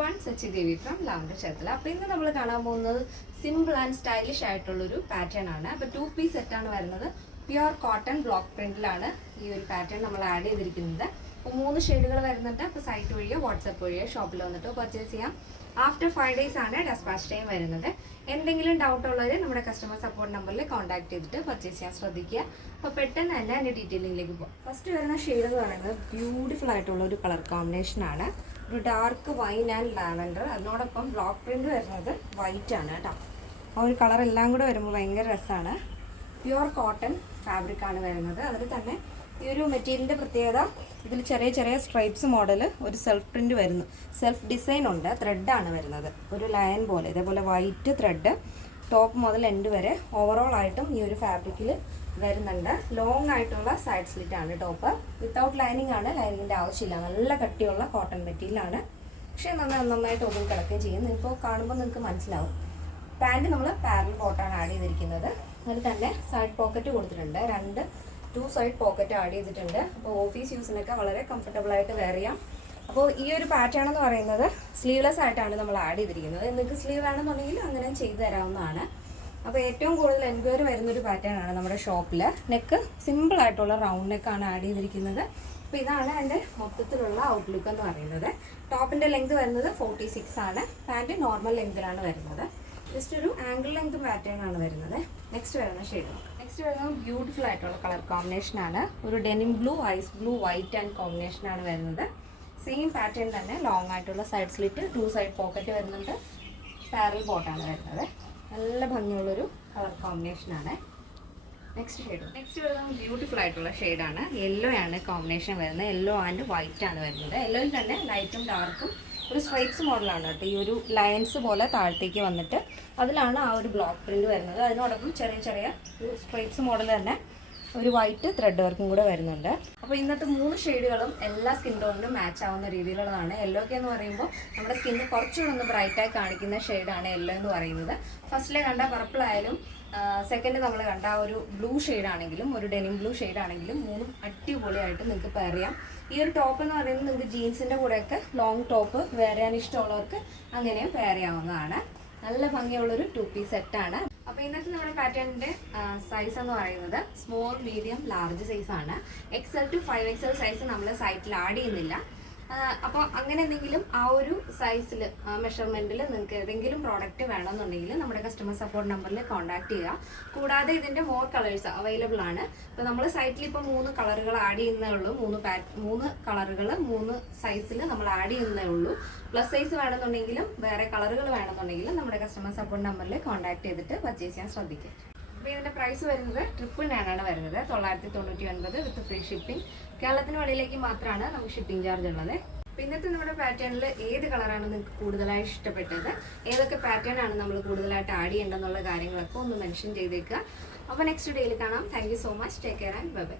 everyone, Sachi Devi from Lavender Chethala. അപ്പോൾ ഇന്ന് നമ്മൾ കാണാൻ പോകുന്നത് സിമ്പിൾ ആൻഡ് സ്റ്റൈലിഷ് ആയിട്ടുള്ളൊരു പാറ്റേൺ ആണ്. അപ്പോൾ 2-piece സെറ്റാണ് വരുന്നത്. പ്യുവർ കോട്ടൺ ബ്ലോക്ക് പ്രിന്റിലാണ് ഈ ഒരു പാറ്റേൺ നമ്മൾ ആഡ് ചെയ്തിരിക്കുന്നത്. അപ്പോൾ 3 ഷെയ്ഡുകൾ വരുന്നുണ്ട്. അപ്പോൾ സൈറ്റ് വഴിയോ വാട്സാപ്പ് വഴിയോ ഷോപ്പിൽ വന്നിട്ടോ പർച്ചേസ് ചെയ്യാം. ആഫ്റ്റർ 5 days ആണ് ഡെസ്പാച്ച് ടൈം വരുന്നത്. എന്തെങ്കിലും ഡൗട്ട് ഉള്ളവർ നമ്മുടെ കസ്റ്റമർ സപ്പോർട്ട് നമ്പറിൽ കോൺടാക്ട് ചെയ്തിട്ട് പർച്ചേസ് ചെയ്യാൻ ശ്രദ്ധിക്കുക. അപ്പോൾ പെട്ടെന്ന് തന്നെ അതിൻ്റെ ഡീറ്റെയിലിംഗിലേക്ക് പോകാം. ഫസ്റ്റ് വരുന്ന ഷെയ്ഡ് എന്ന് പറയുന്നത് ബ്യൂട്ടിഫുൾ ആയിട്ടുള്ള ഒരു കളർ കോമ്പിനേഷൻ ആണ്. ഒരു ഡാർക്ക് വൈൻ ആൻഡ് ലാവൻഡർ, അതിനോടൊപ്പം ബ്ലോക്ക് പ്രിന്റ് വരുന്നത് വൈറ്റ് ആണ് കേട്ടോ. ആ ഒരു കളർ എല്ലാം കൂടെ വരുമ്പോൾ ഭയങ്കര രസമാണ്. പ്യുവർ കോട്ടൺ ഫാബ്രിക് ആണ് വരുന്നത്. അതിൽ തന്നെ ഈ ഒരു മെറ്റീരിയലിൻ്റെ പ്രത്യേകത, ഇതിൽ ചെറിയ ചെറിയ സ്ട്രൈപ്സ് മോഡൽ ഒരു സെൽഫ് പ്രിന്റ് വരുന്നു. സെൽഫ് ഡിസൈൻ ഉണ്ട്. ത്രെഡാണ് വരുന്നത്, ഒരു ലയൻ പോലെ. ഇതേപോലെ വൈറ്റ് ത്രെഡ് ടോപ്പ് മുതൽ എൻഡ് വരെ ഓവറോൾ ആയിട്ടും ഈ ഒരു ഫാബ്രിക്കിൽ വരുന്നുണ്ട്. ലോങ് ആയിട്ടുള്ള സൈഡ് സ്ലിറ്റ് ആണ് ടോപ്പ്. വിത്തൗട്ട് ലൈനിങ് ആണ്, ലൈനിങ്ങിൻ്റെ ആവശ്യമില്ല. നല്ല കട്ടിയുള്ള കോട്ടൺ മെറ്റീരിയലാണ്. പക്ഷേ നന്നായിട്ട് ഒതുങ്ങി കിടക്കുകയും ചെയ്യും. ഇപ്പോൾ കാണുമ്പോൾ നിങ്ങൾക്ക് മനസ്സിലാവും. പാൻറ്റ് നമ്മൾ പാരൽ ബോട്ടാണ് ആഡ് ചെയ്തിരിക്കുന്നത്. അതിൽ തന്നെ സൈഡ് പോക്കറ്റ് കൊടുത്തിട്ടുണ്ട്. 2 സൈഡ് പോക്കറ്റ് ആഡ് ചെയ്തിട്ടുണ്ട്. അപ്പോൾ ഓഫീസ് യൂസിനൊക്കെ വളരെ കംഫർട്ടബിൾ ആയിട്ട് വെയർ ചെയ്യാം. അപ്പോൾ ഈ ഒരു പാറ്റേൺ എന്ന് പറയുന്നത് സ്ലീവ്ലെസ് ആയിട്ടാണ് നമ്മൾ ആഡ് ചെയ്തിരിക്കുന്നത്. നിങ്ങൾക്ക് സ്ലീവ് വേണമെന്നുണ്ടെങ്കിൽ അങ്ങനെ ചെയ്തു തരാവുന്നതാണ്. അപ്പോൾ ഏറ്റവും കൂടുതൽ എൻക്വയറി വരുന്നൊരു പാറ്റേൺ ആണ് നമ്മുടെ ഷോപ്പിൽ. നെക്ക് സിമ്പിളായിട്ടുള്ള റൗണ്ട് നെക്കാണ് ആഡ് ചെയ്തിരിക്കുന്നത്. അപ്പോൾ ഇതാണ് എൻ്റെ മൊത്തത്തിലുള്ള ഔട്ട്ലുക്ക് എന്ന് പറയുന്നത്. ടോപ്പിൻ്റെ ലെങ്ത് വരുന്നത് 46 ആണ്. പാൻറ്റ് നോർമൽ ലെങ്തിലാണ് വരുന്നത്. ജസ്റ്റ് ഒരു ആംഗിൾ ലെങ്ത് പാറ്റേൺ ആണ് വരുന്നത്. നെക്സ്റ്റ് വരുന്ന ഷെയ്ഡ്, നെക്സ്റ്റ് വരുന്നത് ബ്യൂട്ടിഫുൾ ആയിട്ടുള്ള കളർ കോമ്പിനേഷനാണ്. ഒരു denim blue, ice blue, white and കോമ്പിനേഷനാണ് വരുന്നത്. സെയിം പാറ്റേൺ തന്നെ ലോങ് ആയിട്ടുള്ള സൈഡ് സ്ലിറ്റ്, 2 സൈഡ് പോക്കറ്റ് വരുന്നുണ്ട്. പാരൽ ബോട്ടാണ് വരുന്നത്. നല്ല ഭംഗിയുള്ളൊരു കളർ കോമ്പിനേഷനാണ്. നെക്സ്റ്റ് വരുന്നത് ബ്യൂട്ടിഫുൾ ആയിട്ടുള്ള ഷെയ്ഡാണ്. യെല്ലോ ആണ് കോമ്പിനേഷൻ വരുന്നത്. യെല്ലോ ആൻഡ് വൈറ്റ് ആണ് വരുന്നത്. യെല്ലോയിൽ തന്നെ ലൈറ്റും ഡാർക്കും ഒരു സ്ട്രൈപ്സ് മോഡലാണ് കേട്ടോ. ഈ ഒരു ലൈൻസ് പോലെ താഴത്തേക്ക് വന്നിട്ട് അതിലാണ് ആ ഒരു ബ്ലോക്ക് പ്രിന്റ് വരുന്നത്. അതിനോടൊപ്പം ചെറിയ ചെറിയ ഒരു സ്ട്രൈപ്സ് മോഡൽ തന്നെ ഒരു വൈറ്റ് ത്രെഡ് വർക്കും കൂടെ വരുന്നുണ്ട്. അപ്പോൾ ഇന്നത്തെ 3 ഷെയ്ഡുകളും എല്ലാ സ്കിൻ ടോണിനും മാച്ച് ആവുന്ന രീതിയിലുള്ളതാണ്. യെല്ലോ ഒക്കെ എന്ന് പറയുമ്പോൾ നമ്മുടെ സ്കിന്ന് കുറച്ചുകൂടെ ഒന്ന് ബ്രൈറ്റായി കാണിക്കുന്ന ഷെയ്ഡാണ് യെല്ലോ എന്ന് പറയുന്നത്. ഫസ്റ്റിലെ കണ്ട പർപ്പിൾ ആയാലും സെക്കൻഡ് നമ്മൾ കണ്ട ഒരു ബ്ലൂ ഷെയ്ഡാണെങ്കിലും ഒരു ഡെനിം ബ്ലൂ ഷെയ്ഡാണെങ്കിലും 3 അടിപൊളിയായിട്ട് നിങ്ങൾക്ക് പെയർ ചെയ്യാം. ഈ ഒരു ടോപ്പ് എന്ന് പറയുന്നത് നിങ്ങൾക്ക് ജീൻസിൻ്റെ കൂടെയൊക്കെ ലോങ് ടോപ്പ് വെയർ ചെയ്യാൻ ഇഷ്ടമുള്ളവർക്ക് അങ്ങനെയും പെയർ ചെയ്യാവുന്നതാണ്. നല്ല ഭംഗിയുള്ളൊരു 2-piece സെറ്റാണ്. അപ്പോൾ ഇന്നത്തെ നമ്മുടെ പാറ്റേണിൻ്റെ സൈസ് എന്ന് പറയുന്നത് സ്മോൾ, മീഡിയം, ലാർജ് സൈസാണ്. XL to 5XL സൈസ് നമ്മൾ സൈറ്റിൽ ആഡ് ചെയ്യുന്നില്ല. അപ്പോൾ അങ്ങനെ എന്തെങ്കിലും ആ ഒരു സൈസിൽ മെഷർമെൻറ്റിൽ നിങ്ങൾക്ക് ഏതെങ്കിലും പ്രോഡക്റ്റ് വേണമെന്നുണ്ടെങ്കിൽ നമ്മുടെ കസ്റ്റമർ സപ്പോർട്ട് നമ്പറിൽ കോൺടാക്ട് ചെയ്യുക. കൂടാതെ ഇതിൻ്റെ മോർ കളേഴ്സ് അവൈലബിൾ ആണ്. ഇപ്പോൾ നമ്മൾ സൈറ്റിൽ ഇപ്പോൾ 3 കളറുകൾ ആഡ് ചെയ്യുന്നേ ഉള്ളൂ. 3 കളറുകൾ 3 സൈസിൽ നമ്മൾ ആഡ് ചെയ്യുന്നേ ഉള്ളൂ. പ്ലസ് സൈസ് വേണമെന്നുണ്ടെങ്കിലും വേറെ കളറുകൾ വേണമെന്നുണ്ടെങ്കിലും നമ്മുടെ കസ്റ്റമർ സപ്പോർട്ട് നമ്പറിൽ കോൺടാക്ട് ചെയ്തിട്ട് പർച്ചേസ് ചെയ്യാൻ ശ്രദ്ധിക്കുക. അപ്പോൾ ഇതിൻ്റെ പ്രൈസ് വരുന്നത് 999 ആണ് വരുന്നത്. 999 വിത്ത് ഫ്രീ ഷിപ്പിംഗ്. കേരളത്തിന് വെളിയിലേക്ക് മാത്രമാണ് നമുക്ക് ഷിപ്പിംഗ് ചാർജ് ഉള്ളത്. അപ്പോൾ ഇന്നത്തെ നമ്മുടെ പാറ്റേണിൽ ഏത് കളറാണ് നിങ്ങൾക്ക് കൂടുതലായി ഇഷ്ടപ്പെട്ടത്, ഏതൊക്കെ പാറ്റേൺ ആണ് നമ്മൾ കൂടുതലായിട്ട് ആഡ് ചെയ്യേണ്ടതെന്നുള്ള കാര്യങ്ങളൊക്കെ ഒന്ന് മെൻഷൻ ചെയ്തേക്കുക. അപ്പോൾ നെക്സ്റ്റ് ഡേയിൽ കാണാം. Thank you so much. Take care and bye bye.